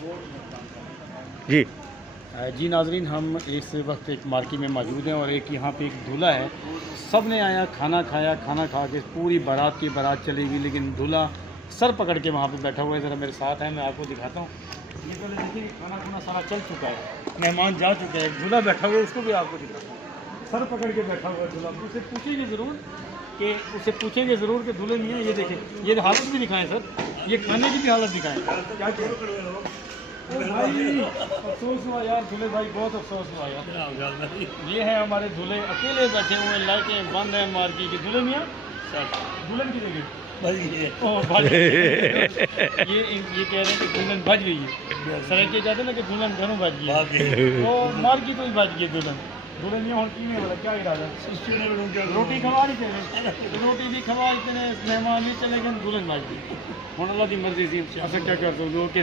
जी जी नाजरीन, हम इस वक्त एक मार्केट में मौजूद हैं और एक यहाँ पे एक दूल्हा है। सब ने आया, खाना खाया, खाना खा के पूरी बारात की बारात चली गई, लेकिन दूल्हा सर पकड़ के वहाँ पे बैठा हुआ है। ज़रा मेरे साथ है, मैं आपको दिखाता हूँ। ये पहले देखिए, खाना खुना सारा चल चुका है, मेहमान जा चुके हैं, दूल्हा बैठा हुआ है, उसको भी आपको दिखाता हूँ। सर पकड़ के बैठा हुआ है दूल्हा। उसे पूछेंगे ज़रूर कि दूल्हे नहीं है। ये देखें, ये हालत भी दिखाएं सर, ये खाने की भी हालत दिखाएं। क्या भाई, अफसोस हुआ यार दूल्हे भाई, बहुत अफसोस हुआ यार। ये है हमारे दूल्हे, अकेले बैठे हुए, लाइटें बंद है मार्केट की। दूल्हे मियाँ, दुल्हन की जगह ये कह रहे हैं कि दुल्हन बच गई है। सर के कहते ना कि दुल्हन घरों बच गई, तो मार्केट तो ही बच गई दुल्हन। दुल्हन नहीं होती में वाला क्या इरादा? रोटी खवा रही थे, रोटी भी खवा रही थे, मेहमान भी चले गए, दुल्हन बच गई। हूँ अल्लाह की मर्जी थी, अस क्या कर दो, के